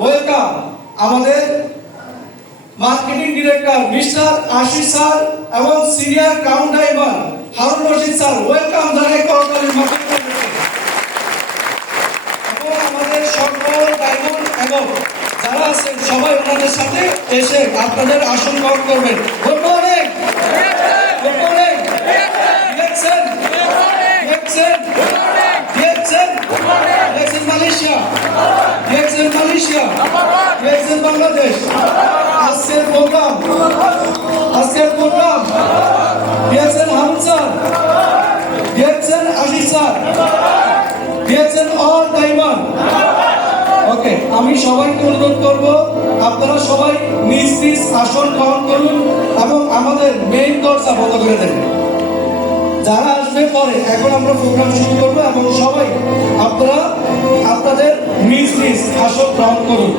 Welcome আমাদের marketing director mister Ashis sir এবং senior crown driver Harun Rashid sir. Welcome জানাই করতালির মাধ্যমে। এবং আমাদের সকল ডাইভার এবং যারা আছেন সবাই ওনাদের সাথে এসে আপনাদের আসন গ্রহণ করবেন। Good morning, good morning. Election, election, election, election Malaysia, election Malaysia, election Bangladesh. আজকের প্রোগ্রাম, আজকের প্রোগ্রাম দিয়েছেন হারুন স্যার, দিয়েছেন আশিস স্যার, দিয়েছেন অল ডাইভার। ওকে, আমি সবাইকে অনুরোধ করব আপনারা সবাই নিজ নিজ আসন গ্রহণ করুন এবং আমাদের মেইন দরজা বন্ধ করে দেন। যারা আসবে পরে, এখন আমরা প্রোগ্রাম শুরু করবো এবং সবাই আপনারা আপনাদের নিজ নিজ আসন গ্রহণ করুন।